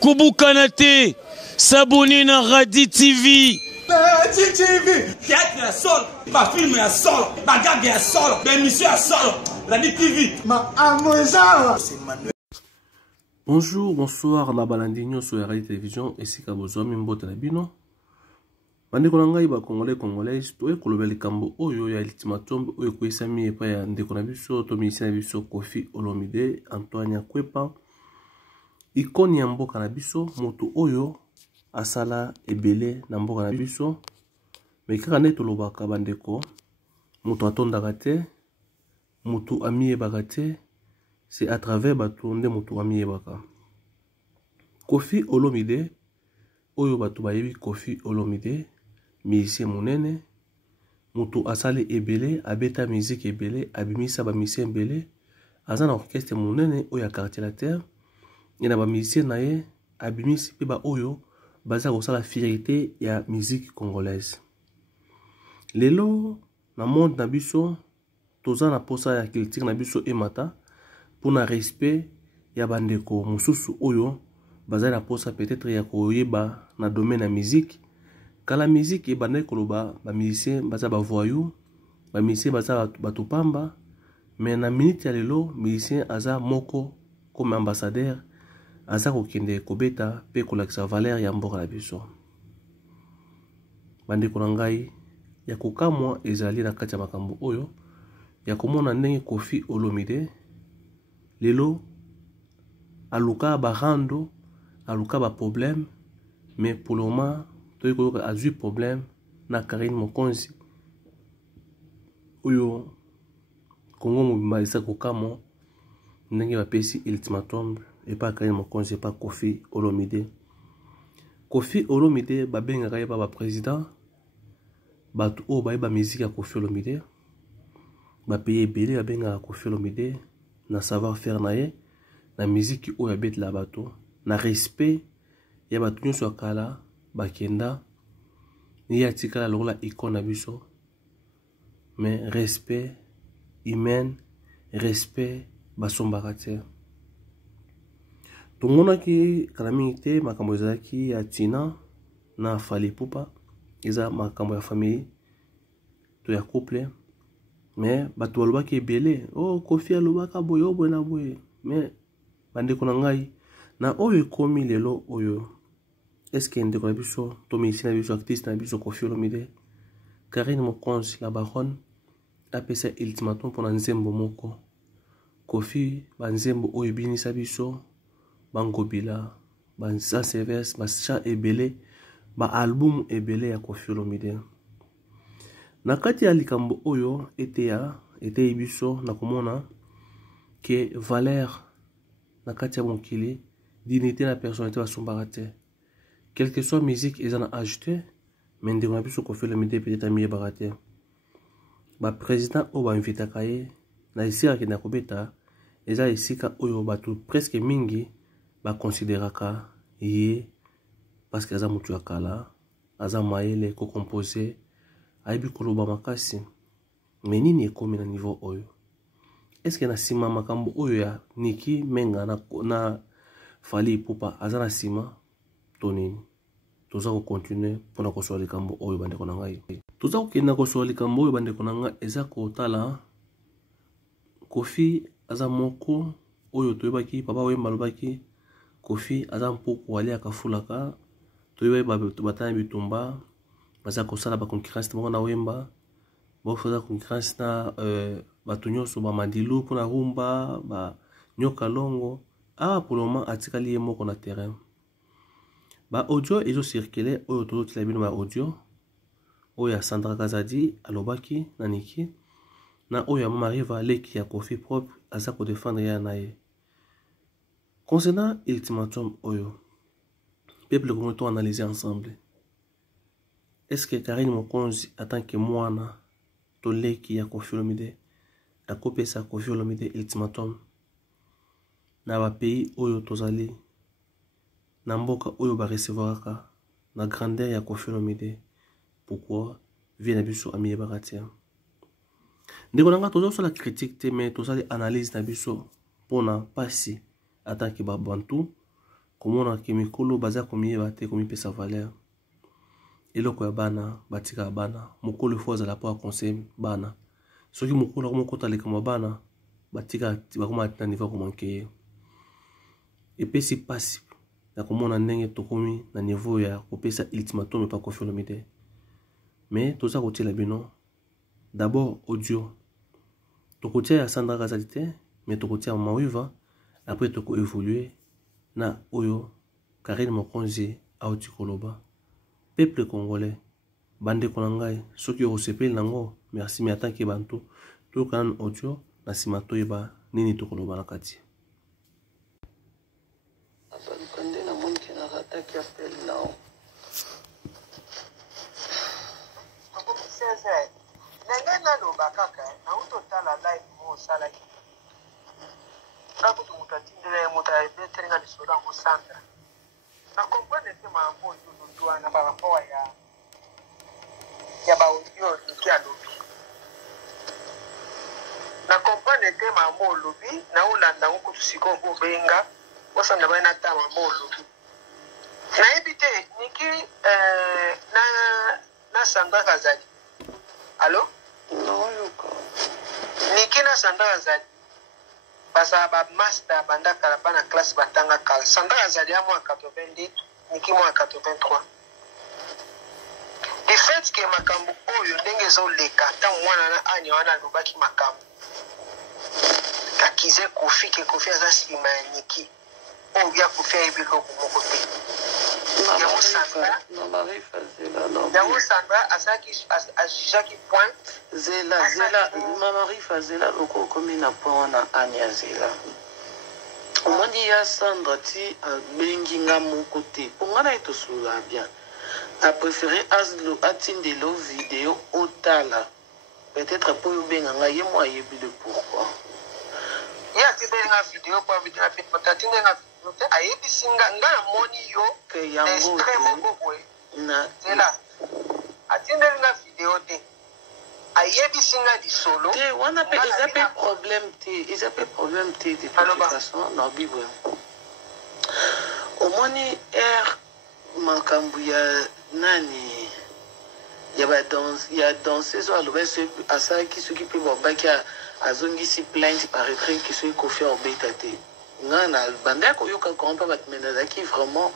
Koubou Kanate, s'abonner à Radi TV. Radi TV, théâtre à sol, ma film à sol, ma gag à sol, ma émission à sol, Radi TV, ma amoisa. Bonjour, bonsoir, na balandinho sur Radi Télévision, et c'est Kabozo, Mimbote Labino. Bandeko na ngai ba congolais to ekoloba likambo oyo ya ultimatum oyo kwesami epa ya ndeko na biso to ministre na biso Koffi Olomide Antoine Akwepa ikoni ya mboka na biso moto oyo asala ebele na mboka na biso me kaka nde tolobaka bandeko moto atondaka te moto amiyebaka te c'est à travers bato nde moto amiyebaka Koffi Olomide oyo bato bayebi Koffi Olomide musicien monene moto asali ebele abeta musique ebele abimisa ba musicien ebele aza na orchestre monene oyo ya quartier la terre ina ba musicien na ye abimisi pe ba oyo baza kosala fierté ya musique congolaise lelo na monde na biso toza na posa ya culture na biso emata pona respect ya bandeko mosusu oyo baza na posa peut-être ya koyeba na domaine ya musique kala musique ebandaki koloba ba musicien baza ba voyou ba musicien baza bato pamba mais na minute ya lelo musicien aza moko comme ambassadeur aza kokende kobeta pe kolakisa valeur ya mboka na biso bandeko na ngai ya kokamwa ezali na kati ya makambo oyo ya komona ndenge Koffi Olomide lelo aluka ba rando aluka ba problème mais pour le moment toyi koyoka azwi problème na Karine Mokonzi oyo Kongo mobimba eza kokamo ndenge bapesi ultimatum epa Karine Mokonzi epa Koffi Olomide Koffi Olomide babengaka ye ba président bato oyo bayeba musique ya Koffi Olomide bapaye ebele babengaka Koffi Olomide na savoir faire na ye na musique oyo abetela bato na respect ya bato nyonso ya kala bakenda ni atikala lokola icône na biso mais respect humain respect basombaka te tomonaki kala mingi te makambo ezalaki ya Tina na Fally Ipupa eza makambo ya famille to ya couple mais bato balobaki ebele oh Koffi alobaka boye oboye na boye mais bandeko na ngai na oyo ekomi lelo oyo est-ce que ndeko na biso to musicien na biso artiste na biso Koffi Olomide Karine Mokonzi la baronne apesa ultimatum mpona nzembo moko Koffi banzembo oyo ebinisa biso bangobila bansansevers bacha ebele baalbum ebele ya Koffi Olomide na kati ya likambo oyo eteyi biso na komona ke valeur na kati ya mokili dignité na personnalité basombaka te quel que soit musique eza na ajouté mais ndeko na biso Koffi Olomide peut-être amiyebaka te baprésident oyo bainvitaka ye na esika akende kobeta eza esika oyo bato presque mingi bakonsideraka ye parce que aza motu ya kala aza mayele kocompose ayebi koloba makasi mais nini ekomi na niveau oyo est-ce que na nsima makambo oyo ya Niki Menga na Fally Ipupa aza na nsima to nini toza kocontinue mpona kosola likambo oyo bandeko na ngai toza kokenda kosola likambo oyo bandeko na ngai eza kotala Koffi aza moko oyo toyebaki papa Wemba alobaki Koffi aza mpuku aliaka fulaka toyebaki batana bitumba baza kosala baconcurrence moko na Wemba bofaza concurrence na bato nyonso bamadilu mpona rumba banyoka longo awa pour le moment atikali ye moko na terrain ba audio ezocircule oyo tozotila bino ba audio oyo ya Sandra Kazadi alobaki na Niki na oyo ya Marie Valeki ya Koffi propre aza kodefendre ya na ye concernant ultimatum oyo peuple comment to analyser ensemble est-ce que Karine Mokonzi en tant que mwana toleki ya Koffi Olomide akopesa Koffi Olomide ultimatum na ba pays oyo tozali na mboka oyo ba recevoraka na grandeur ya Koffi Olomide pourquoi vie na biso amiyebaka te ndeko nanga tozosala critique te mais tozali analyse na biso pona pasi en tant que babantu komona ke mikolo baza komiyeba te komipesa valeur eloko ya bana batika ya bana mokolo ifo azala po aconseil bana soki mokolo akomokota likambo bana batika bakoma na niveau komanke ye epesi pasi na komona ndenge tokomi na niveau ya kopesa ultimatum epa Koffi Olomide mais toza kotiela bino d'abord audio tokotia ya Sandra Kazali te mais tokotia Mama Wiva après toko évoluer na oyo Karine Mokonzi auti koloba peuple congolais bande konangai soki osepeli nango merci mais atanke bantu to kan audio na sima toyeba nini tokoloba na kati Abandonné na monde qui n'a raté qui appelle là. Nengena lo bakaka na utotala live mo sala ki. Kakutu mutatindele mutabetenga lisola mo Sandra. Na comprendre que mambo yo na par rapport ya ba audio qui a lobi. Na comprendre que mambo lobi na ulanda ukutu sikongo benga osanda bana ta mambo lobi. Na ebite niki na Sandra Kazali. Allô? Non, yoko. Nikina Sandra Kazali. Basa ba master banda kala bana classe batanga kala. Sandra Kazali a moi 82, Niki moi 83. Le fait que makambo oyo ndenge zo leka ta mwana na ani wana lubaki makambo. Kakize Koffi ke Koffi aza sima ya Niki. O bia Koffi ebilo ko moko te. Yawo Sandra asaki point Zela Mama Rifa Zela loko komi na point na Anya Zela. Omoni ya Sandra ti bengi nga moko te. Ongana ito sula bien. A préféré aslo atindelo vidéo otala. Peut-être pour yo benga nga ye moi yebi le pourquoi. Ya ti benga vidéo pour vidéo na fit patatine na ayebi singa ngana moni yo que yango na zela atindeli nga vidéo te ayebi singa di solo te wana pe ezape problème te de toute façon na bible omoni makambu ya nani ya danseuse aloba asalaki soki mpe babaki azongisi plainte par retrait ki soki Koffi obeta te nga na banda koyoka kompa batmenazaki vraiment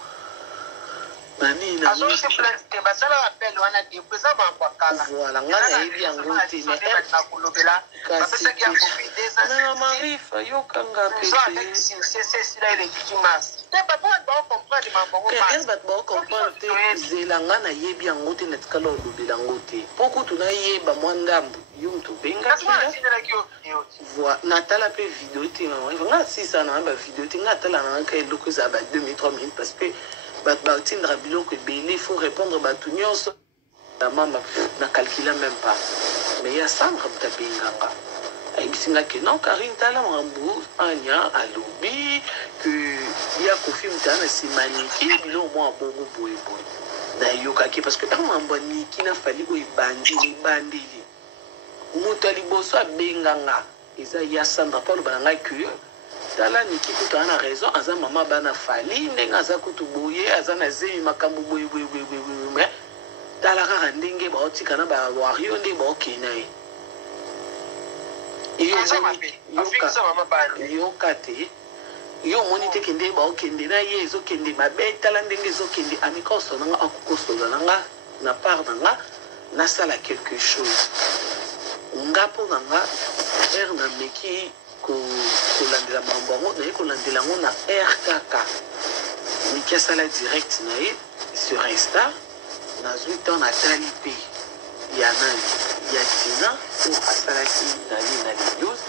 nani na azongisi plainte te basala appel wana deposa mambo akala voilà nga nayebi yango te mais Marifa yokanga bato baocomprendre te zela nga nayebi yango te natikala olobela yango te mpo kutu nayeba mwa ndambo yo moto obengaki natala mpe video te nga sisa na bavideo te nga atala nanga eloko ezala ba 2 minutes 3 minutes parce que bato batindaka biloko ebele il faut répondre bato nyonso mama na calcula même pas mais ya Sandra moto abenganga ayebisingaki non Karine tala mambo Anya alobi que ya Koffi moto ana nsima Niki biloko mwa bongo boyeboye nayokaki parce que mambo Niki nafali oyo ebandeli moto ya liboso abenganga eza ya Sandra mpo aloba na ngai que tala Niki kutu ana raison aza mama bana fali ndenge aza kutu boye aza na zemi makambo boye mais tala kaka ndenge baotika na bawario nde baokenda ye yoka te yo omoni te kende baokende na ye ezokende mabe tala ndenge ezokende amikoso nanga akokosola nanga na part nanga nasala quelque chose nga mpo nanga na meki kolandela mambo yango naye kolandela yango na kaka miki asala direct na ye sur Insta nazwi ntan natali mpe ya nani ya Tina oyo asalaki nani na news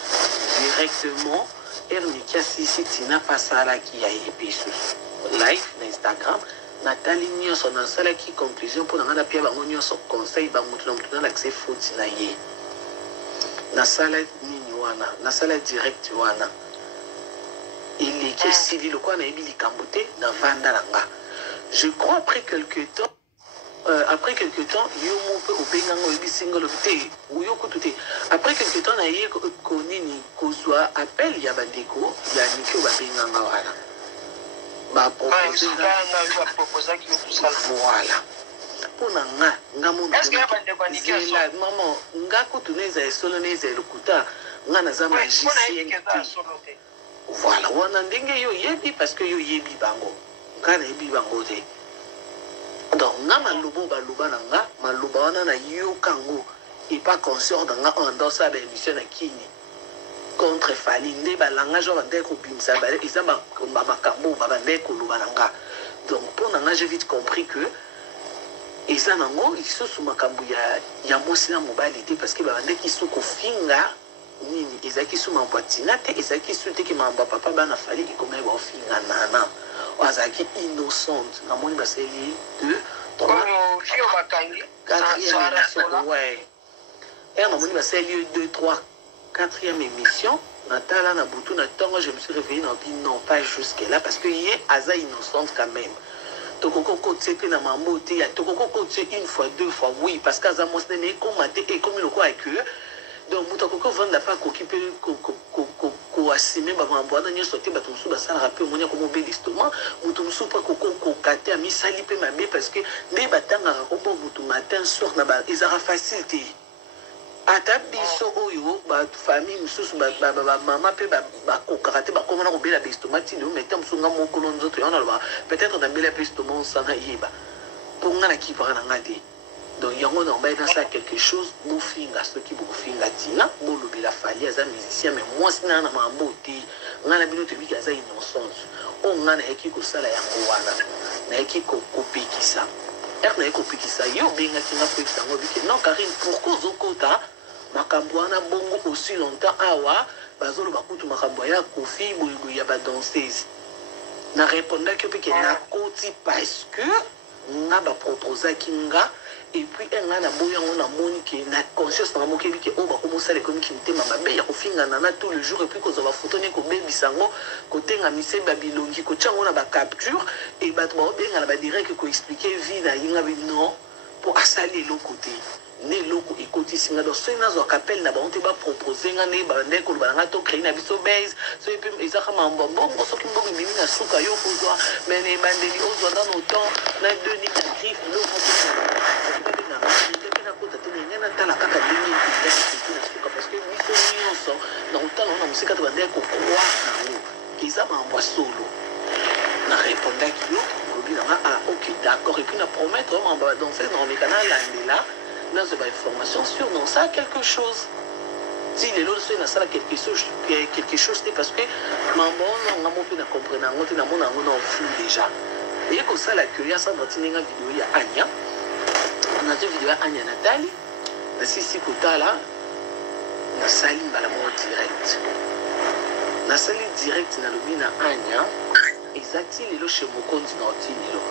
directement miki asisi Tina mpe asalaki ya ye mpe susu live na Instagram natali nyonso nasalaki conclusion mpo nanga napia bango nyonso conseil bamotu na motu nalakise faute na ye nasala nini wana nasala direct wana eleki esili lokola nayebi likambo te na vanda na nga je crois après quelque temps yo mpe obenganga oyebi singa lobi te oyo kutu te après quelque temps naye konini kozwa appel ya bandeko ya Niki oyo babenganga wana baproposé voilà mpona nga mama nga kutu neza esolo neza elokuta nga naza magicien te voilà wana ndenge yo yebi parce que yo yebi bango nga nayebi bango te donc nga maloba baloba na nga maloba wana nayoka ngo epa consort na nga ondosala baémission na kini contre fali nde balangage oyo bandeki kobimisa eza makambo babandeki koloba na nga donc mpona nga j'ai vite compris que eza nango lisusu makambo ya mwasi na mobali te parce que babandeki su kofinga nini ezalaki su mambo ya tina te ezalaki su teke mambo ya papa bana fali ekomaki baofinga nana oyo azalaki innocente namoni basali 2 3 namoni basali 2 3 4e émission natala na butu na ntongo je me suis réveillé na bi non pas jusque là parce que ye aza innocente quand même tokoko kotie mpe na mambo te ya tokoko kotie une fois 2 fois oui parce que aza mwasi nene ekoma te ekomi lokola que donc moto akoko vanda mpe akoki mpe koasime bamambo wana nyonso te bato mosusu basalaka mpe omoni akomobela estomac moto mosusu mpe akokokoka te amisali mpe mabe parce que nde batangaka kompo moto matin soir na ezaka facile te ata biso oyo bafamille mosusu bamama mpe bakokaka te bakomana kobela bestoma tino mete mosusu nga mokolo nzoto yango naloba peut-être nambela mpe estoma osanga yeba mpo nga na kipaka na nga te donc yango na obai nasala quelque chose bofinga soki bokofinga tina bolobela fali aza musicien mais mwasi na mambo te nga na bino tobiki aza innocence oyo nga nayaki kosala yango wana nayaki kopekisa nayaki kopekisa yo obengaki nga kopekisa yango bike non Karine pourquoi ozokota makambo wana bongo aussi longtemps awa bazoloba kutu makambo ya kofi boyeboye ya badanseuse na répondaki mpe ke nakoti parce que nga baproposaki nga et puis nga na boya yango namoni ke na conscience na mokebi ke oyo bakomosala ekomiki mitema mabe ya kofingana na tout le jour et puis kozwa bafoto ne kobebisa yango kotenga misembe ya bilongi kotia yango na bacapture et bato baobenga na badirect koexplike vie na ye nga bi non mpo asali eloko te ne eloko ekotisi nga donc soki nazwaka appel na bango te bapropose nga nde bandeki koloba na nga to créé na biso base soki mpe ezaka mambo bongo soki mbongo ebimi na suka yo kozwa mais na ebandeli ozwa dans nos temps na 2 nini na griffe eloko mpe nakota te nenge natala kaka ndenge epinzaki na suka parce que biso nyonso na kotala ngo na mosika te bandeki kokroire nango eza mambo ya solo na répondaki yo olobi nanga ah ok d'accord et puis na promettre mambo ya danseuse na omeka nalandela nazwa bainformation sur non ça quelque chose ti lelo soki nasala quelque chose te parce que mambo onanga mo mpe na comprendre yango te namona yango na oflou déjà eye kosala curia sandra tinenga video ya anya nazwi video ya anya natali nasisi kotala nasali mbala moko nasali direct nalobi na anya eza ti lelo chez mokonzi na oti lelo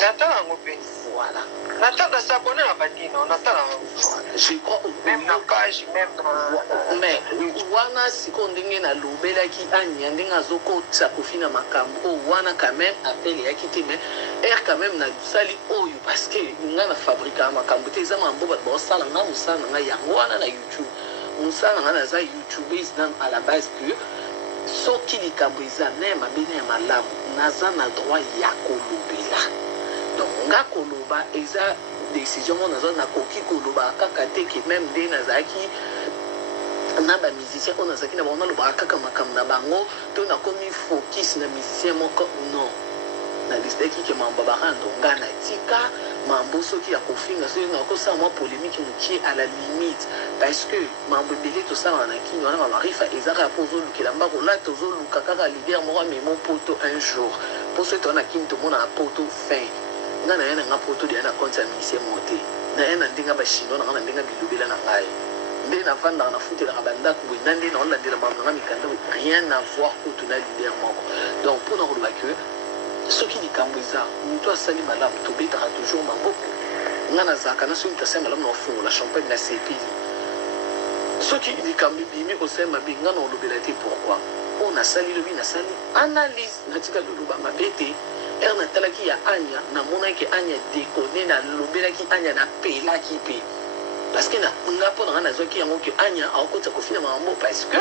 natala yango mpe voilà natala s'abonner à Badino natala je crois même na page même mais wana siko ndenge na lobelaki anya ndenge azokotisa kofi na makambo wana quand même appel yaki te mais quand même na sali oyo parce que nga na fabrika makambo te eza mambo bato baosala nga mosala na nga yango wana na YouTube mosala nga naza YouTubers nan à la base que soki likambo eza na ya mabe na ya malamu naza na droit ya kolobela donc nga koloba eza décision mo naza nakoki koloba kaka te ke même nde nazalaki na bamusicien oyo nazalaki na bango nalobaka kaka makambo na bango to nakomi focus na musicien moko non na decidaki ke mambo barando nga na tika mambo soki ya kofinga soki nakosala mwa polémique mokie à la limite parce que mambo ebele tosalaka na kini wana mamarifa ezaka mpo ozolukela mbako la tozoluka kaka lider moko amemo poto un jour mpo soki toza na kini tomonaka poto fin nga na ye na nga poto deya na konti ya ministère mo te na ye na ndenge bachinois na nga na ndenge bilobela na ngai nde navandaka nafutelaka bandako boye na nde naolandela mambo na nga mikanda rien à voir kutu na lider moko donc mpona koloba ke soki likambo eza moto asali malamu tobetaka toujours maboko nga nazalaka na soki moto asali malamu na ofungola champagne na sepeli soki likambo ebimi kosala mabe nga na olobela te pourquoi mpo nasali lobi nasali analyse natika loloba mabe te natalaki ya anya namonaki anya dekone nalobelaki anya napelaki mpe parce que nga po na nazwaki yango ke anya akota kofi na mambo parce que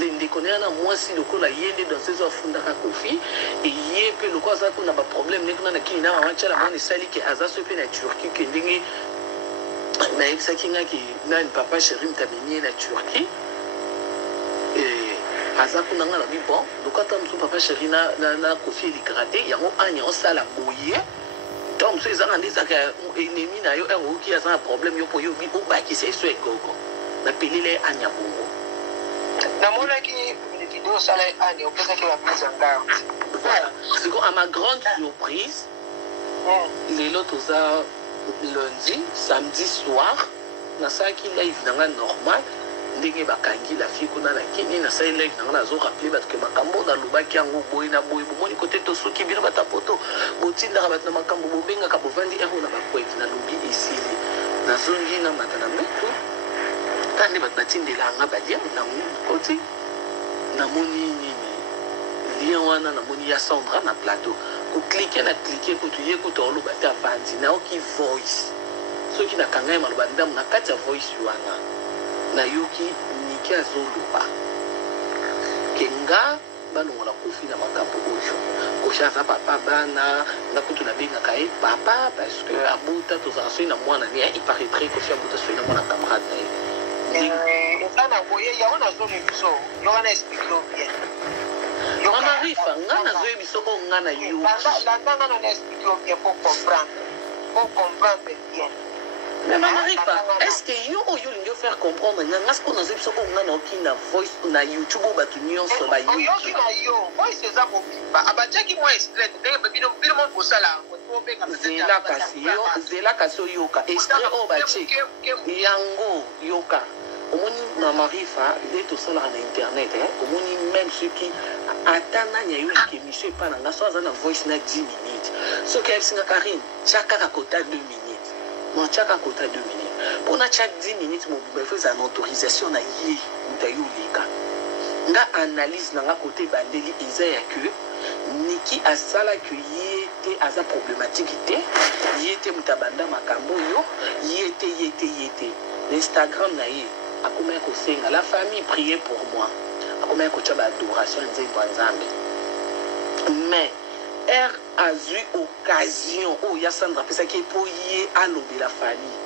lende connaît na moi si lokola yende dans ces ofunda ka kofi et yepe lokola za ko na ba problème ne kuna na kini na mama chala moni sali ke azaso pe na Turquie ke ndenge mais ça qui nga ki na papa chéri mtameni na Turquie et azaku na nga na bi bon lokola tam son papa chéri na kofi li gratter yango anya on sala boye. Donc, si vous avez un ennemi, qui a un problème, vous pouvez vous dire que c'est ce gogo. N'appelez les Anya Bongo. Dans une vidéo, ça l'est Anya, on peut dire qu'il a mise en garde. Voilà. C'est à ma grande surprise, les autres lundi, samedi soir, dans ça qui live dans la normale, ndenge bakangi la fille kuna na kini na sai live na zo rappeler parce que makambo na lubaki yango boy na boy bomoni côté to soki bino bata poto botinda ka batna makambo bobenga ka bovandi ero na bakweti na lobi esili na zongi na matana meto tande batna tindela nga badia na côté na moni nini lien wana na moni ya Sandra na plateau ko cliquer ko tuye ko to lo bata vandi na oki voice soki na kanga ma lo bandam na kati ya voice wana na yoki niki azoluba kenga banongola kofi na makambo oyo koshaza papa bana na kutu na benga kai papa parce que abuta tozala soi na mwana ni il paraîtrait que abuta soi na mwana camarade na ye sana boye ya ona zo biso yo wana explique bien mama rifa ngana zo biso ko ngana yo la ngana na explique bien pour comprendre bien. Mais maman Rifa, est-ce que yo faire comprendre ce qu'on a dit sur na voice na YouTube ou batu nyonso ba yo yo na yo voice eza mobimba abachaki moi extrait ndenge bino monde bosala zela kasi yoka extrait o bache yango yoka omoni maman Rifa il est au sol na internet omoni même ceux qui atana nya yo ke monsieur pa na so za na voice na 10 minutes so ke singa Karine chaka kota 2 minutes. Mon chaka kota 2 minutes. Pour na chaque 10 minutes, mon bébé fait une autorisation na yé mutayu leka. Nga analyse na nga côté bandeli izaya que Niki asala que yete aza problématique té yete mutabanda makambo yo yete l'Instagram na yé akoma ko senga la famille priait pour moi akoma ko chaba adoration nzembo nzambe mais R a eu occasion où il y a Sandra parce qu'il pour y allober la famille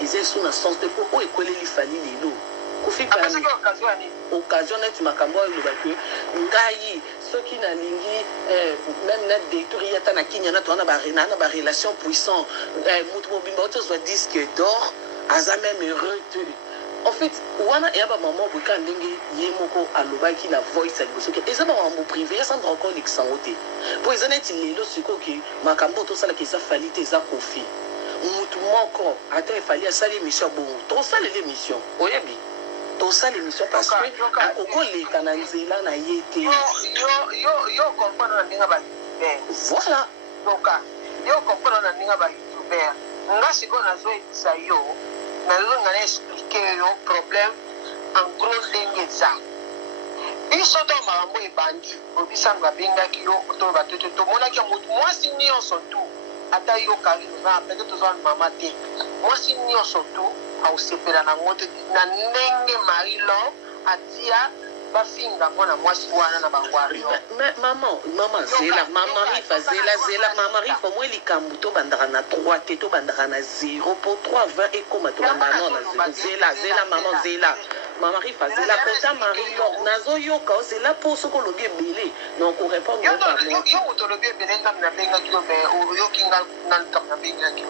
ils sont sous un sens de pour où écoler les familles les lots kofi ka occasion net makambo le que ngai ceux qui na lingi même na détruire ta na kinya na to na ba relation puissant mutu mobimba auto soit disque d'or aza même heureux. En fait, wana et aba maman buka ndenge yemoko alobaki na voice aliboso ke eza maman privé ya sans encore l'exangote pour ezaneti lelo siko ke makambo to sala ke za falite za kofi mutu moko ata efali asali émission bon to sala l'émission oyebi to sala l'émission parce que akoko leka na nzela na yete yo comprendre na ndinga ba voilà donc yo comprendre na ndinga ba youtuber nga siko na zo isa yo na nga expliquer yo problème en gros ndenge za biso to makambo ebandi obisanga bengaki yo to batoto to monaki mutu mwasi nyonso tu ata yo Karine na peut-être tozwa mama te mwasi nyonso tu ausepela na ngote na ndenge Marie-Laure atia bafinga mwana mwasi wana na bangwari yo maman zela maman Rifa zela maman Rifa moi likambu to bandaka na 3 te to bandaka na 0 pour 3:20 et comme to bandaka na 0 zela maman zela maman Rifa zela kota Marie-Laure nazo yoka zela pour ce ko lobi ebele donc on répond yo to lobi ebele ngam na benga kilo be yo kinga nan kam na benga kilo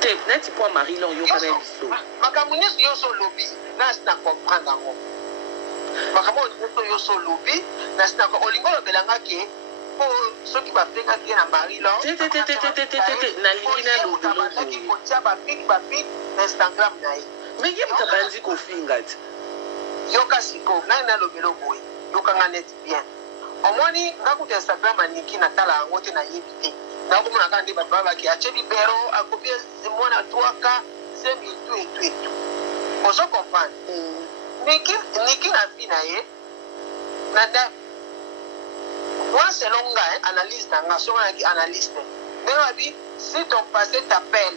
te net pour Marie-Laure yo kana biso makambo nyonso yo so lobi na comprendre ngo makambo yo so lobi na sina ko olingo lobelanga ke po soki ba penga ke na Marie-Laure na lingina lobelaki ko tia ba pic na Instagram na ye mais yem tabanzi ko fingat yo kasi ko na lobelo boy yo kanga net bien omoni ngakuta Instagram aniki na tala ngote na yibite na ko mona kandi ba baba ki ache libero akopie mona twaka semi tu ozo comprendre Niki na vie na ye nada moi selon nga analyse na nga so na analyste mais wabi si ton passé t'appelle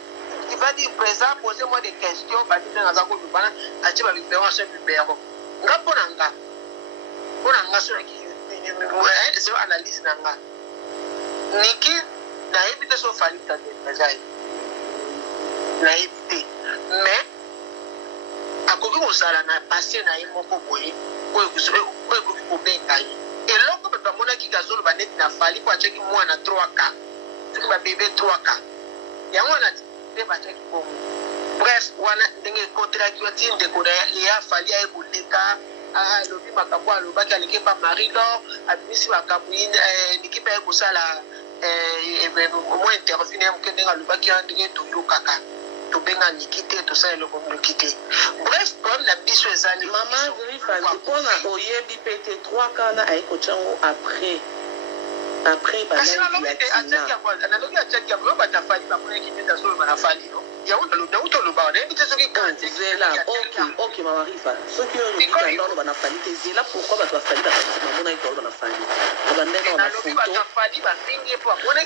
il va dire présent, posez-moi des questions, bah dit dans un coup de bana, a dit bah biberon c'est biberon. Nga ponanga sur qui c'est analyse nanga. Niki na éviter son falita de présent. Na éviter, mais à côté de ça, on a passé na imoko boye, ko bengai. Et là, comme on a qui gazole banet na fali pour acheter moi na 3K, c'est ma bébé 3K. Et on a dit, des bateaux qui vont. Bref, on a des contrats qui ont été décorés. Il a fallu à Ebouleka, à l'Obi Makabwa, le bac à l'équipe à Marie-Laure, à Missi Makabouine, l'équipe à Eboussala, au moins intervenir, le bac à Toyo Kaka. Tout bien à Nikité, tout ça, le monde quitté. Bref, comme la biche est allée. Maman, on a Oyebi PT 3 cas à Ekochango après. Après, bah, ok, Maman Rifa. Ceux qui ont dit que l'on a fallu, c'est là pourquoi tu as fallu la maman et qu'on a fallu. On a même en photo.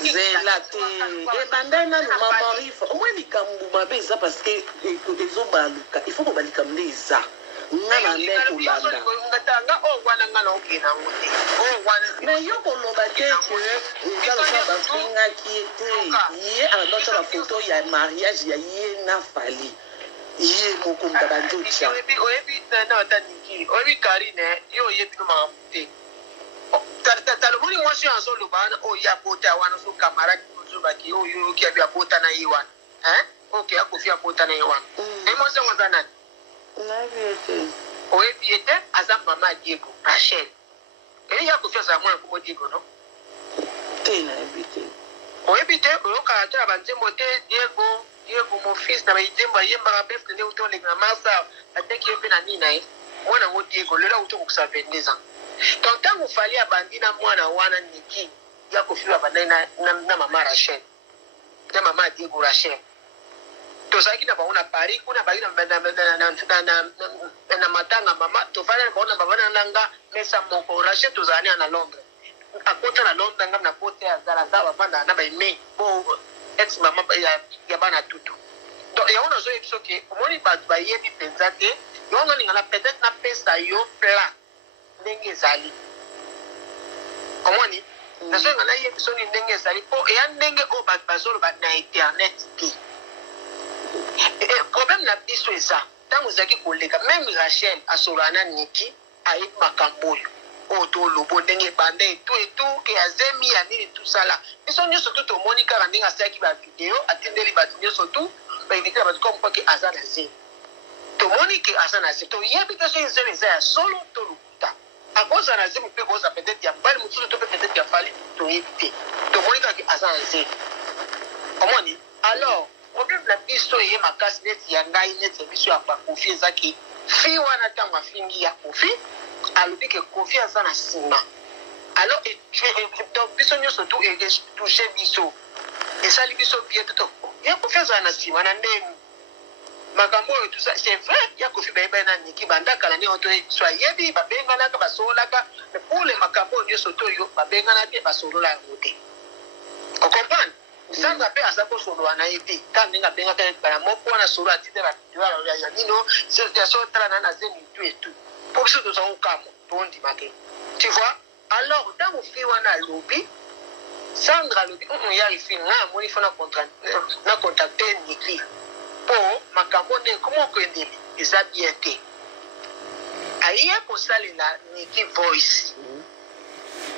C'est là, et bandana, Maman Rifa. Au moins, les Kambouma, parce que les hommes, il faut qu'on va les camler ça. Mais yo koloba te que ezaloka bafinga qui était ye anadota la photo ya mariage ya ye na fali ye mokumba banjocha oyebi na taniki oyebi Karine yo yebi no mamte talomoni mwasi yanzo lobana o ya bota wana so camarade so baki o yo ki abi bota na yiwa okay akofi bota na yiwa e mwasi wanza nani na viete oyebi ete aza mama Diego Rachel et ya kofi za mwana ko Diego no tena ebite oyebi o ka tala banzembo te Diego mon fils na bayemba yemba bef ne uto le masa ateki pe na nina mwana ngo Diego lelo uto ko sa 22 ans tant vous fallait abandina mwana wana niki ya kofi abandina na mama Rachel na mama Diego Rachel to saki na baona Paris kuna baki na matanga mama to fana baona babana nanga mesa moko Rachel to zani na Londres akota na Londres ngam na kote ya zala za banda na ba ime bo ex mama ya bana tutu to ya ona zo ebiso ke omoni ba yebi penzate yo ngani ngala peut-être na pesa yo pla ndenge zali omoni na zo ngala yebiso ni ndenge zali po ya ndenge o ba bazolo ba na internet ki problème na biso eza tango zaki koleka même Rachel asolana niki ayi makamboyo oto lobo ndenge bande etu ke azemi ya nini tout ça là biso nyonso tout omoni kaka ndenge asaki ba video atindeli ba nyonso tout ba indikela ba comme quoi que azana zemi to moni ke azana zemi to yebi que so zemi za ya solo to lukuta akoza na zemi pe koza peut-être ya bali mutu to peut-être ya fali to yebi to moni ka ke azana zemi omoni alors problème la biso ye makasi neti ya ngai neti biso ya bakofi ezaki fi wana ntango afingi ya kofi alobi ke kofi aza na nsima alors donc biso nyonso tu etouche biso esali biso bien to ya kofi aza na nsima na ndenge makambo oyo tout ça c'est vrai ya kofi bayeba na niki bandaka na ne oto biso ayebi babenganaka basololaka mais pour le makambo nyonso to yo babengana te basolola yango te o comprendre Sandra pe asako solo anaiti kandi nga benga tele para moko na solo atite ba ya nino c'est so trana na zeni tout et tout pour biso to son kamo tondi make tu vois alors dans mon fille wana lobi Sandra lobi ya ifi nga moni fona contacter Niki pour makambo ne comment ko ndeli eza bien te aye ko sali na Niki voice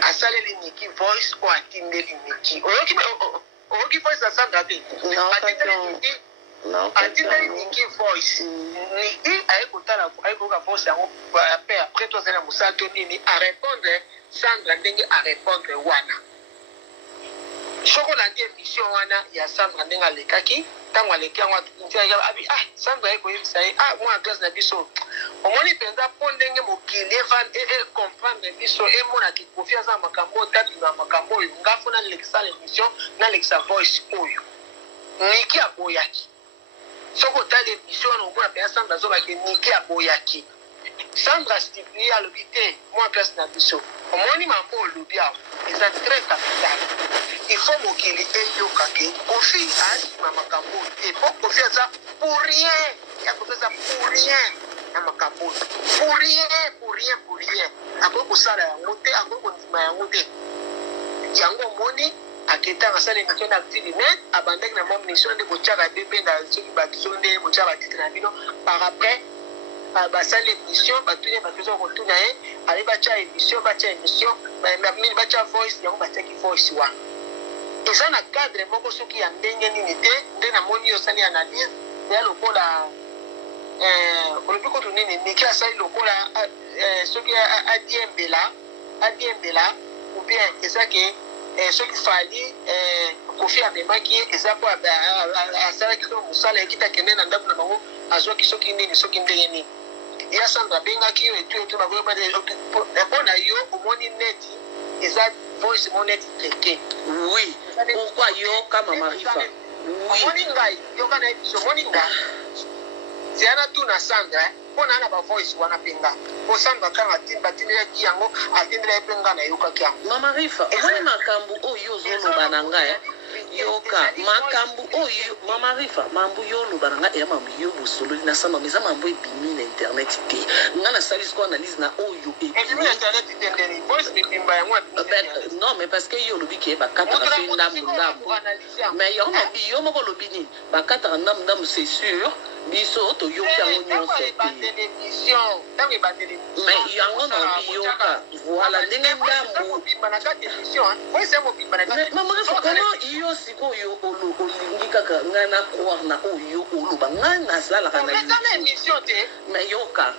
asaleli Niki voice ou atindeli Niki oyoki oki voice à Sandra te atindeli Niki voice Niki ayekotala ayekoka voice yango après toi c'est la musato nini à répondre Sandra ndenge à répondre wana chokolandi émission wana ya Sandra ndenge alekaki tango aleki yango abi Sandra ekoyebisa ye moi adresse na biso omoni mpenza mpo ndenge mokili comprendre biso emonaki confiance na makambo tatu na makambo oyo ngafu nalekisa l'émission nalekisa voice oyo Niki aboyaki soki otali émission wana omona mpenza Sandra azobaki Niki aboyaki Sandra stiplie alobi te moi place na biso omoni mambo olobi awo eza très capital. Il faut mokili eyoka ke Kofi asima makambo te. Po Kofi aza pour rien. Ya Kofi aza pour rien. Na makambo. Pour rien. Akoki kosala yango te, akoki kondima yango te. Yango moni aketa asala émission na active net abandaki na mwa mission de kotiaka bebe na soki babiso nde kotiaka batitre na bino par après basala émission batuni bakizo kotuna ye ali batia émission batia voice yango batiaki voice wana eza na cadre moko soki ya ndenge nini te nde namoni osali analyse ya lokola olobi kutu nini niki asali lokola soki adiembela ou bien eza ke soki fali Kofi amemaki eza po asalaki to mosala ekita kende na ndako na bango azwaki soki nini soki ndenge nini ya Sandra abengaki yo etu bakoyeba mpo na yo omoni neti eza voice mo neti traité. Oui, pourquoi yo kama Marifa? Oui. Omoni ngai yo kana ebiso omoni ngai ziana tu na Sandra mpona ana ba voice wana penga po Sandra kanga batindilaki yango atindela epenga na yokaki yango. Mama Rifa, omoni makambo oyo ozoloba na ngai yoka makambo oyo Mama Rifa mambo yo loba na ngai ya mambo yo bosololi na sama meza mambo ebimi na internet te nga na sali ko analyse na oyo ebimi na internet te ndeni voice bimba yango non mais parce que yo lobi ke bakataka pe ndamu mais yo lobi yo moko lobi ni bakataka ndamu c'est sûr biso to yoka ngo nyonso mais yango na yoka voilà ndenge ndamu Mama Rifa comment iyo sikoyo olingi kaka nga na croire na oyo oloba nga nasalaka na émission te mais yoka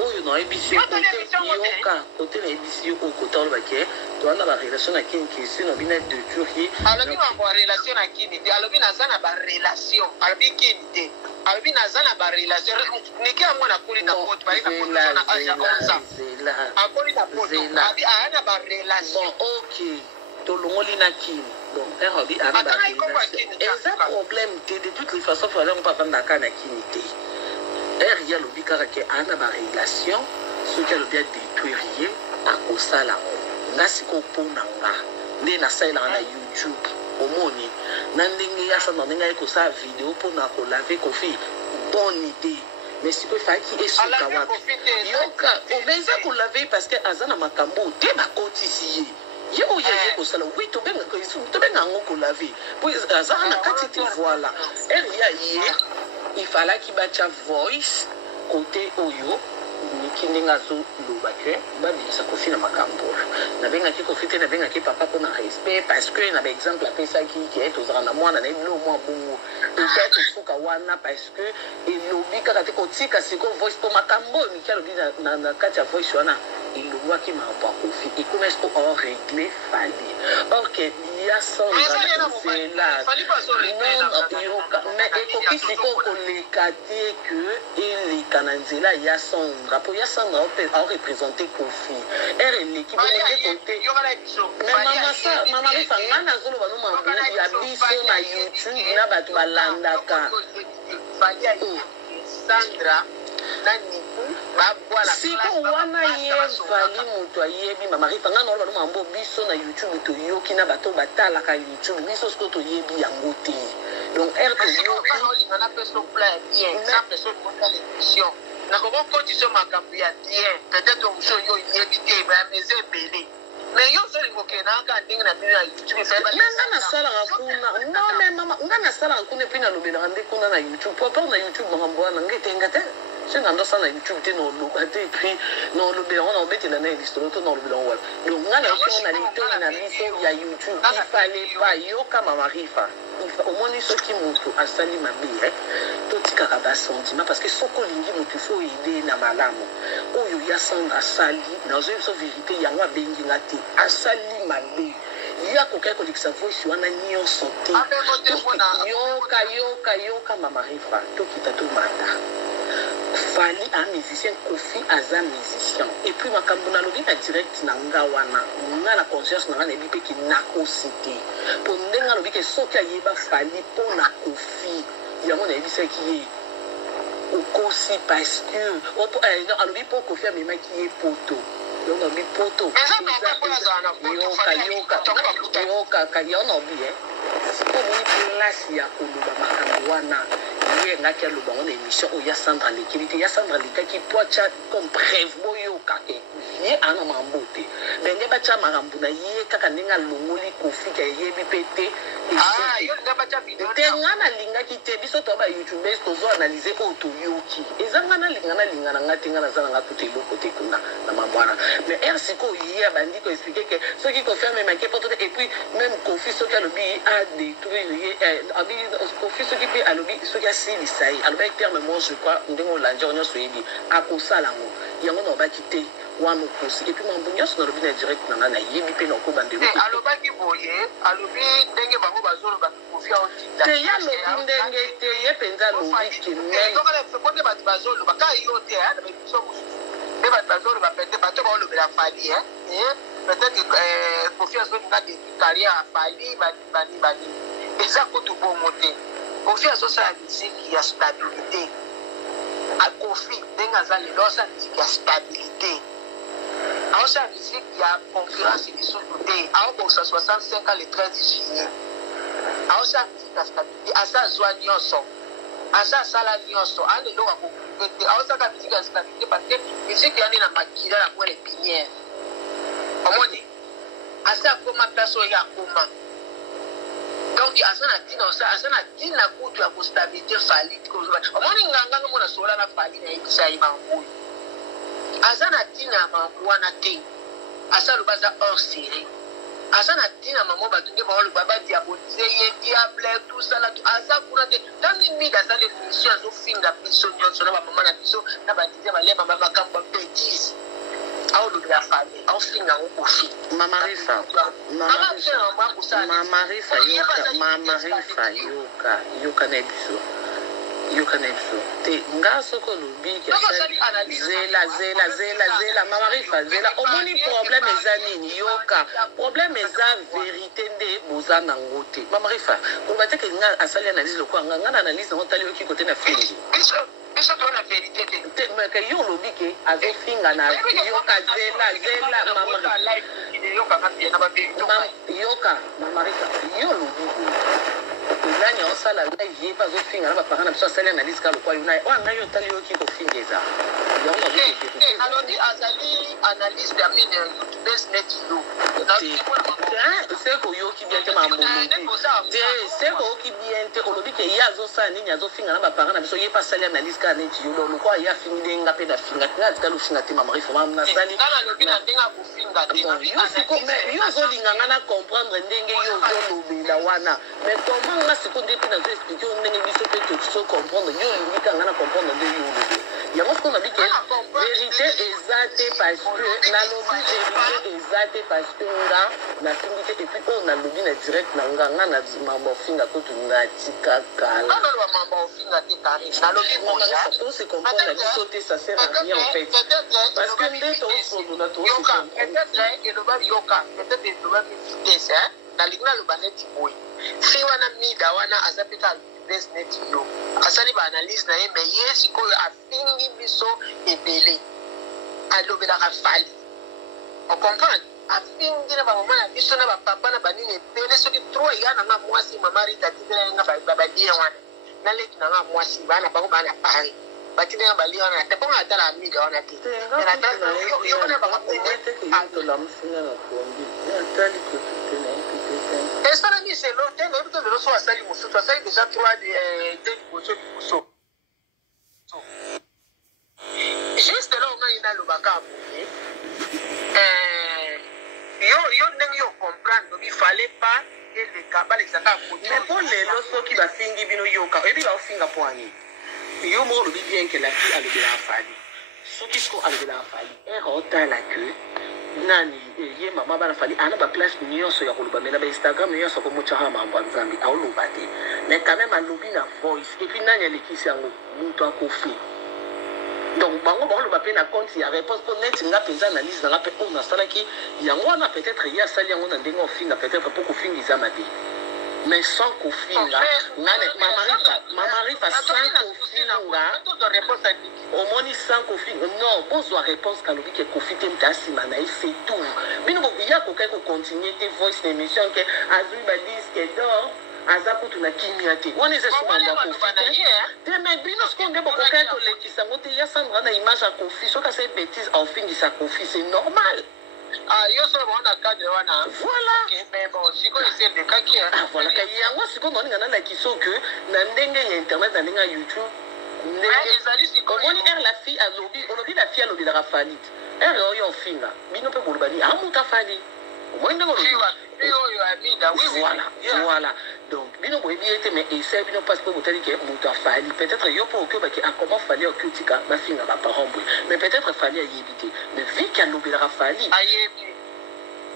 oyo na ebisi yoka kote na ebisi yo okota olobake toana ba relation na kini kisi na bina de Turquie alobi ma relation na kini te alobi naza na ba relation alobi kini te alobi naza na ba relation niki yango na kuli na pote bali na pote na aja onza akoli na pote abi ana ba relation OK tolongoli na kini bon erobi ana ba relation eza problème te de toutes les façons fallait on pas vendre na kini te ya lobi kaka ke ana ba relation soki alobi adétruire akosala nga siko mpona nga nde nasalelaka na YouTube omoni na ndenge ya Sandra ndenge ekosala video mpona kolave Kofi bonne idée mais sikoyo efalaki esuka wapi yoka obeza kolave parce que aza na makambo te bakotisi ye ye oyo ye kosala wi tobenga yango kolave po azaka na kati te voilà ya ye ifalaki batia voice côté oyo niki ndenge azoloba ke babimisa Kofi na makambo nabengaki Kofi te nabengaki papa mpona respect parce que na baexemple apesaki ke tozala na mwana na ebilo mwa bongo peut-être osuka wana parce que elobi kaka te kotika siko voice po makambo oyo miki alobi na kati ya voice wana elobwaki makambo ya Kofi ekomi esko oregle fali ok ya Sandra zela mais ekoki siko koleka te ke eleka na nzela ya Sandra po ya Sandra aorepresente Kofi ere eleki bonde kote mais mama Rifa nga nazoloba no mambo ya biso na YouTube na bato balandaka Sandra siko wana ye vali moto ayebi Mama Rifa nga naoloba no mambo biso na YouTube toyoki na bato batalaka YouTube biso siko toyebi yango te donc nakoko kotisa makambo ya bien peut-être omuso yo yebi te bameze ebele mais yo ozolingo kenaka ndenge na bino ya YouTube nga nasalaka kuna non mais mama nga nasalaka kuna epi nalobelaka nde kuna na YouTube po na YouTube makambo wana nga etenga te so nga ndosala na YouTube te noloba te epi nolobela ngo na obetela na elistolo to nolobela ngo wana donc nga nayoki na litoi na biso ya YouTube ifale pa yoka Mama Rifa omoni soki moto asali mabe totikaka basentiment parce que soko olingi moto ifo ede na malamu oyo ya Sandra asali nazoyebi so vérité yango abengi nga te asali mabe ya kokai kolekisa voice wana nyonso te yoka Mama Rifa tokita tomata fali un musicien Kofi aza musicien et puis makambo nalobi na direct na nga wana nga na conscience na nga nayebi mpe ki nakosi te po ndenge alobi ke soki ayeba fali mpo na Kofi yango nayebisaki ye okosi parce que alobi mpo Kofi amemaki ye poto yo no bi poto yoka yo no bi siko moni place ya koluba makambo wana ye ngaki aloba ngo na émission oyo ya Sandra Lekilite ya Sandra Lekaki poacha comme bref boyoka ke ye ana mambo te benge bacha makambo na ye kaka ndenge alongoli kofika yebi pete te ngana lingaki te biso to ba youtubers tozo analyser o to yoki ezanga na lingana ngati ngana zana ngatu te loko te kuna na mabwana mais ersiko ye bandi ko expliquer que ce qui confirme manquer poto et puis même Kofi so ka lobi a détruire abi Kofi so ki pe alobi so ki asili sai alobi terme moi je crois ndingo lanja onyo so yebi akosala ngo yango no ba kite wano kosi et puis mambunyo so no lobi na direct na yebi pe no ko bandelo aloba ki boye alobi ndenge bango bazolo ba Kofi a otita te ya lobi ndenge te ye penza lobi ki men donc le fonde ba bazolo ba ka yote na biso mais ba bazolo ba pete ba to ba lo la fali peut-être que Kofi a so nga de carrière a fali bani eza ko to bon monter Kofi a so sa musique ya stabilité a Kofi ndenge azali losa musique ya stabilité a sa musique ya concurrence de sous-côté a au 65 ans le 13 juillet a sa musique ya stabilité a sa joie nyonso a sa sala nyonso a le lo ko côté a sa musique ya stabilité parce que musique ya na makila la pour les pinières omoni a sa koma place ya koma donc asana tina kutu ya stabilité fali ko omoni nganga mona sola na fali na isa imangu asana tina mangwana te asala baza hors série asana tina mamo batunde ba lo baba diaboliser ye diable tout ça là asa kuna te tangi mida za les missions zo finga biso nyonso na ba mama na biso na ba dize ba le mama makambo bêtise au lo la famille au finga ngo Kofi Mama Rifa yoka na biso te nga soko lobi ke zela Mama Rifa zela omoni problème eza nini yoka problème eza vérité nde boza nango te Mama Rifa ko ba te ke nga asali analyse lokwa nga na analyse ngo tali yoki kote na fingi biso to na vérité te mais que yo lobi ke azo finga na yoka zela Mama yoka Mama Rifa yo lobi nani osala live pas zo finga na ba parana biso asali analyse ka lokwa yuna wana yo tali yoki ko fingeza yango alors di azali analyse de mine youtubers net yo c'est ko yoki bien te mambo te c'est ko yoki bien te olobi ke yazo sa nini azo finga na ba parana biso ye pas sali analyse ka net yo lo lokwa ya fingi nga pe na finga ka lo finga te Mama Rifa na sali kana lobi na ndenga ko finga te yo zo linganga na comprendre ndenge yo zo lobela wana mais comment nga siko nde pe na zo expliquer ndenge biso pe to so comprendre yo lingika nga na comprendre ndenge yo lobi yango siko na bi ke vérité exacte parce que na lobi vérité exacte parce que nga na fingi te et puis on a lobi na direct na nga na mambo finga ko tu na tika kala na lo mambo finga te kare na lobi mo na to se comprendre la biso te ça sert à rien en fait parce que nde to so na to se comprendre peut-être que le ba yoka peut-être le ba vitesse na ligna lo baneti boy si wana mida wana azapita business yo asali ba analyse na ye mais yes ko afingi biso ebele alobela ka fali on comprend afingi na ba mama na biso na ba papa na banini ebele soki trop yana na mwasi Mama Rita tibela na ba dia wana na leki na mwasi bana bango bana pari batine na bali wana te ponga atala mida wana te na tala yo wana ba ko la msinga na kuambi atali ko tutena et ça ni c'est l'hôtel le lo so asali musu to asali déjà 3 de boso juste là on a une lo bakabu yo ndenge yo comprendre il fallait pas que les cabales exactement mais pour les loso qui va fingi bino yoka et puis va finga poani yo mo lo bien que la fille a le la fali ce qui sont avec la fali et rota la queue nani ye mama bana fali ana ba place nyonso ya kuluba mena ba Instagram nyonso ko muchaha mambo nzambi auluba te mais quand même alubi na voice et puis nani alikisi yango mutu akofi donc bango ba luba pe na compte ya réponse pour net nga penza analyse na pe on a sala ki yango na peut-être ya sali yango na ndengo finga peut-être pour ko fingi zamati mais sans Kofi là Mamarifa sans Kofi là au moins sans Kofi non bonsoir réponse kalobi que Kofi t'asi manaï c'est tout bino boya ko continuer tes voice émission que azui ba disque d'or azaku tuna kimia te on est sur manda Kofi te mais bino ce qu'on est beaucoup ko lekisa mote ya sandra na image à Kofi so ka c'est bêtise en fin de sa Kofi c'est normal. Ah, yo so on a cadre wana. Voilà. Mais bon, si ko essaie de kaki. Ah voilà, kaya yango siko noni ngana la kiso que na ndenge ya internet na ndenge YouTube. Ezali siko moni la fille a lobi la fille a lobi la Rafali. Yo finga. Bino pe bolobani amuta fali. Moi ndenge voilà. Donc, bino boy biete mais essaie bino passe pour botali que muta fali. Peut-être yo pour que a comment fallait que tika ma finga ba parent mais peut-être fallait y éviter. Mais vu qu'il y a lobi la Rafali. Ayebi.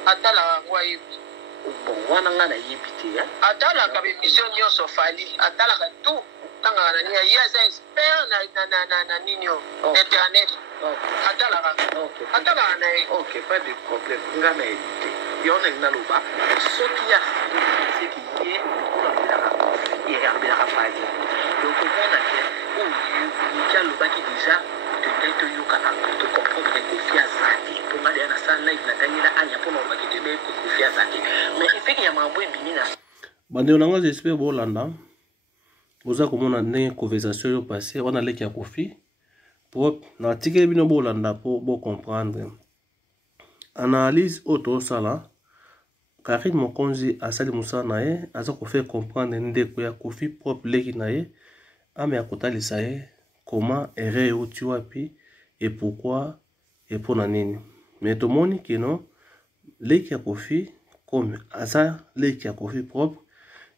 Atala wayebi. Bon, wana ngana yebite. Atala ka mission nyonso fali. Atala ka tout. Tanga na nia yes expert na ninyo internet. Atala ka. Atala na. OK, pas de problème. Ngana yebite. Yon na loba. Ce qui a c'est qui est il y a la Rafali. Donc on a fait il y a loba qui déjà te yoka te comprendre que Kofi Azaki pour aller na salle live na tangila anya pour loba qui te be Kofi Azaki. Mais il fait qu'il y a mambo bimina. Bande onanga j'espère bolanda. Oza komona ndenge conversation yo passé on a leki ya Kofi pour na article bino bolanda pour bo comprendre. Analyse auto sala Karine Mokonzi asali musa na ye aza ko faire comprendre ndeko ya Kofi propre leki na ye ame akotalisa ye comment erreur uti wapi et pourquoi et pour nini. Mais to moni que non leki ya Kofi comme aza leki ya Kofi propre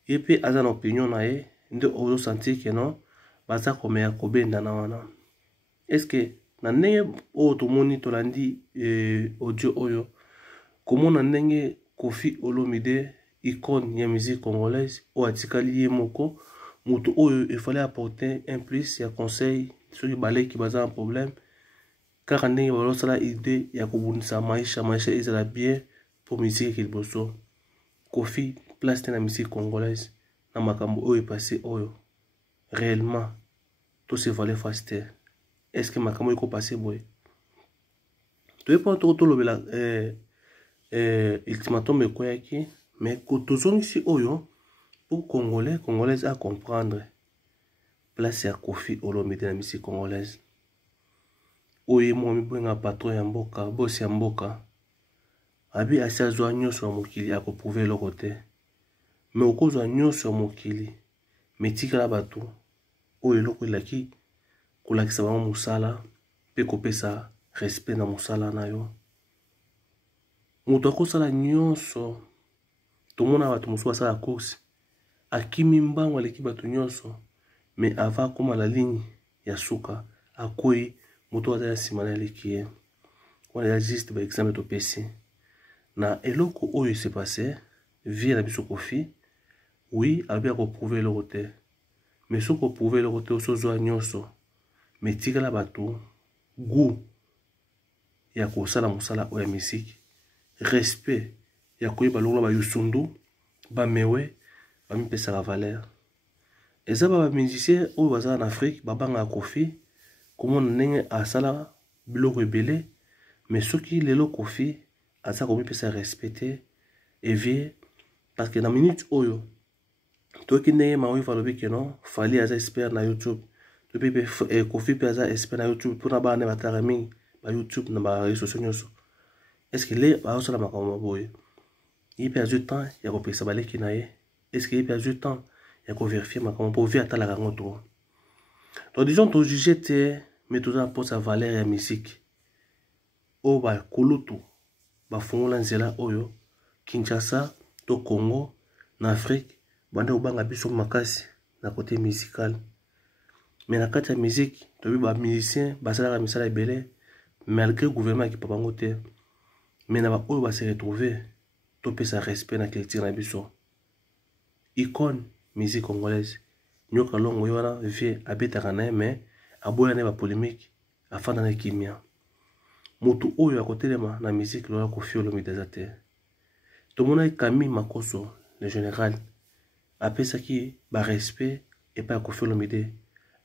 et puis aza na opinion na ye nde ozo sentir que non baza comme ya kobenda na wana. Est-ce que na ndenge o to moni to landi audio oyo comment na ndenge Kofi Olomide icône ya musique congolaise o atikali ye moko mutu oyo il fallait apporter un plus ya conseil sur les balais qui baza un problème car ndenge balo sala idée ya kobundisa maisha ezala bien pour musique ki liboso. Kofi place na musique congolaise na makambo oyo passé oyo réellement tout se valait faster. Est-ce que makambo iko passé boy tu es pas tout lobela ultimatum ekoyaki mais kotozongisi oyo pour congolais à comprendre place ya Kofi Olomide na musique congolaise oyo momi bwenga patron ya mboka boss ya mboka abi asazwa nyonso ya mokili akoprouver eloko te mais okozwa nyonso ya mokili metikala bato oyo eloko elaki kolakisa bango mosala mpe kopesa respect na mosala na yo. Mutu akosala nyonso tomona bato mosusu basala course akimi mbango aleki bato nyonso mais ava koma la ligne ya suka akoyi mutu aza ya nsima na eleki ye wana ya juste ba exemple topesi na eloko oyo se passe vie na biso Kofi oui abi akoprouve eloko te mais soki oprouve eloko te osozwa nyonso mais tikala bato goût ya kosala mosala oyo ya misiki respect ya koyeba longola ba yusundu ba mewe ba mipesaka valeur eza ba musicien oyo baza en Afrique babanga Kofi komona ndenge asala biloko ebele mais soki lelo Kofi aza komipesa respecter et vie parce que na minute oyo toki ndenge maoyo valobi que non fali aza expert na YouTube to pepe Kofi pe aza expert na YouTube pona ba ne batara mingi ba YouTube na ba réseaux sociaux. Est-ce que les baosala makambo boye il perd du temps ya kopesa baleki na ye est-ce qu'il perd du temps ya ko vérifier makambo pour via tala kango to donc disons to juger te mais tout ça pour sa valeur ya musique o ba kulutu ba fongola nzela oyo Kinshasa to Congo na Afrique bande obanga biso makasi na côté musical mais na kati ya musique to bi ba musicien basala misala ebele malgré gouvernement qui papa ngote mais na ba oyo ba se retrouver to pesa respect na culture na biso icône musique congolaise nyoka longo yona vie abetaka na mais aboya na ba polémique afanda na kimia mutu oyo akotelema na musique lola Kofi Olomide zate to mona Camille Makoso le général apesaki ba respect et pas Koffi Olomide.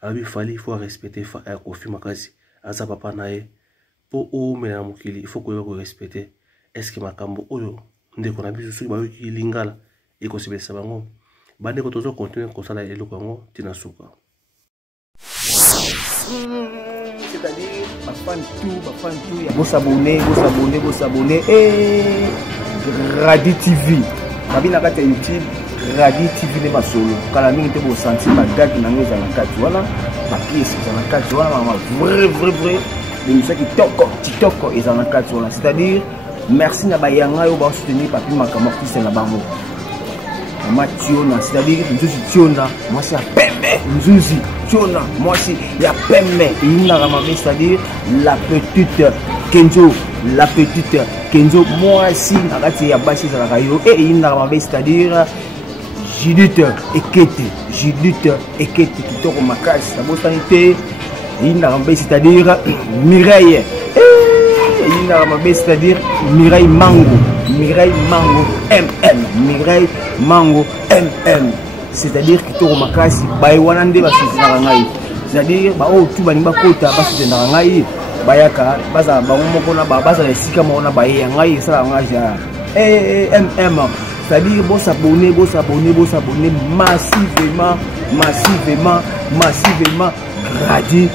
Alors il faut respecter Koffi makasi aza papa na ye po o mena mokili il faut ko respecter. Est-ce que makambo oyo ndeko na biso soki bayoki lingala ekosebelisa bango bandeko tozo continuer kosala eloko yango tina suka. C'est-à-dire bafan tout ya s'abonner et Radi TV babina kati ya YouTube Radi TV ne masolo kala mingi te bo sentir bagaki na ngeza na kati wana ba pièce za na kati wana ma vrai l'émission TikTok et za na kati wana. C'est-à-dire merci na bayanga yo ba soutenir papi makama fils na bango mama Tiona. C'est-à-dire nzuzi Tiona moi c'est pembe nzuzi Tiona moi c'est ya pembe ina ramabe. C'est-à-dire la petite Kenzo moi si nakati ya basi za rayo et ina ramabe. C'est-à-dire Judith Ekete kitoko makasi sabo sanité ina ramabe. C'est-à-dire Mireille ina ramabe. C'est-à-dire Mireille Mango MM. C'est-à-dire kitoko makasi baye wana nde basuzina ngai. C'est-à-dire ba o tu baninga kota basuzina ngai bayaka baza ba moko na baza esika mona baye ngai sala ngaja MM. C'est-à-dire bon s'abonner massivement Radi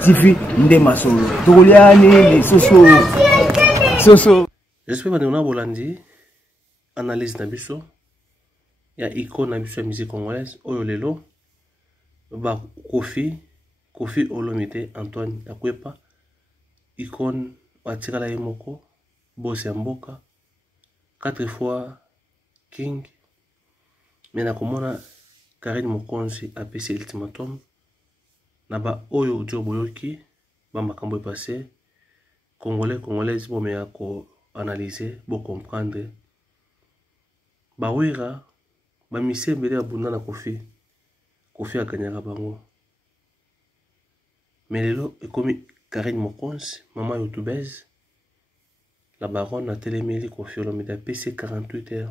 TV nde masolo toliani les soso. J'espère que nous avons bolandi analyse na biso ya icône na biso ya musique congolaise oyo lelo ba Koffi Olomide Antoine Akwepa icône watikala ye moko boss ya mboka 4 fois king mena komona Karine Mokonzi apesi ultimatum na ba oyo dio boyoki ba makambo passé congolaise bo meya ko analyser bo comprendre ba wira ba mise mbele abunda na Koffi akanyaka bango melelo ekomi Karine Mokonzi mama youtubeuse la baronne a téléméli Koffi Olomide PC 48 heures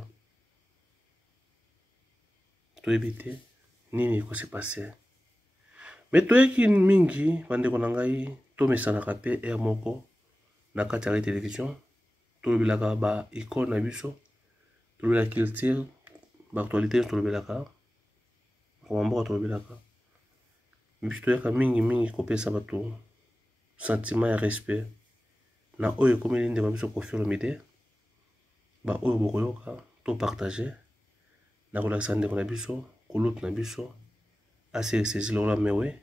to éviter nini ko se passer mais toyeki mingi bandeko na ngai to mesanaka pe air moko na kati ya télévision tolobelaka ba icône na biso tolobelaka culture ba actualité tolobelaka komamboka tolobelaka biso toyaka mingi kopesa bato sentiment ya respect na oyo komeli ndema biso Koffi Olomide ba oyo bokoyoka to partager na kolakisa ndeko na biso kulutu na biso aseresesi lokola mewe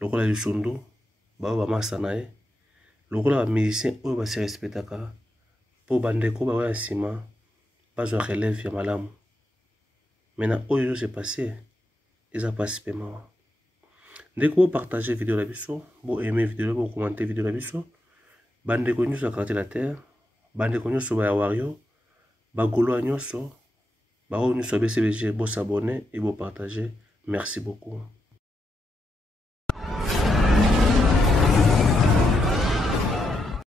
lokola lisundu bao bamasa na ye lokola bamusicien oyo basi respectaka po bandeko baoya nsima bazwa relève ya malamu mena oyo se passé eza pasi pe mawa ndeko bo partager vidéo na biso bo aimer vidéo bo commenter vidéo na biso bandeko nyonso ya quartier la terre bandeko nyonso baya wario bagolo nyonso bao nyonso ya BCBG bo s'abonner et bo partager. Merci beaucoup.